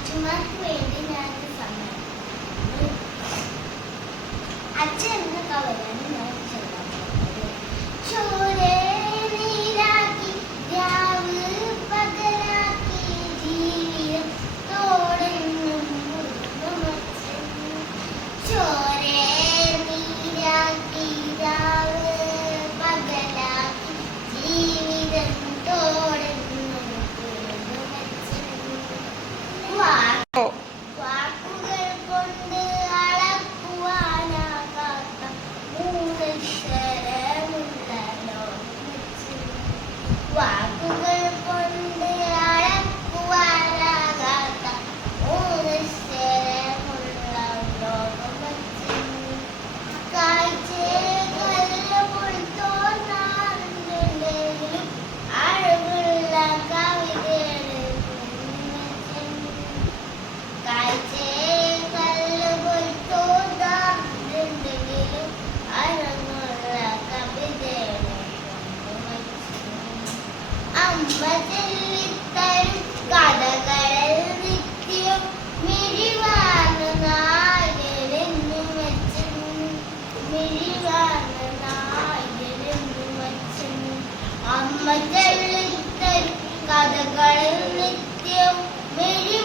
അച്ഛന്മാർക്ക് വേണ്ടി ഞാൻ സമയം അച്ഛൻ എന്ന കവലാണ് ഞാൻ ചൊല്ലാൻ പോകുന്നത്. ചോരേ നീരാക്കി രാവ് പകലാക്കി ജീവിതം തോടെന്നും അച്ഛൻ. ചോരേ നീരാക്കി രാവ് പകലാക്കി ജീവിതം തോടെന്നും അച്ഛൻ. വാക്കുകൾ കൊണ്ട് അളക്കുവാനാകാത്ത മൂന്നക്ഷരമുള്ള ലോകമച്ഛൻ. വാക്കുകൾ കൊണ്ട് അളക്കുവാനാകാത്ത മൂന്നക്ഷരമുള്ള ലോകമച്ഛൻ. കാഴ്ചകൾ തോന്നാറുണ്ടെങ്കിലും അഴകുള്ള കവിതയുടെ കുഞ്ഞച്ഛൻ. കാഴ്ചകൾ തോന്നാറുണ്ടെങ്കിലും അഴകുള്ള കവിതയുടെ കുഞ്ഞച്ഛൻ. അമ്മ ചൊല്ലിത്തരും കഥകളിൽ നിത്യം മിഴിവാർന്ന നായകനെന്നും അച്ഛൻ. മിഴിവാർന്ന നായകനെന്നും അച്ഛൻ. അമ്മ ചൊല്ലിത്തരും കഥകളിൽ നിത്യം മിഴി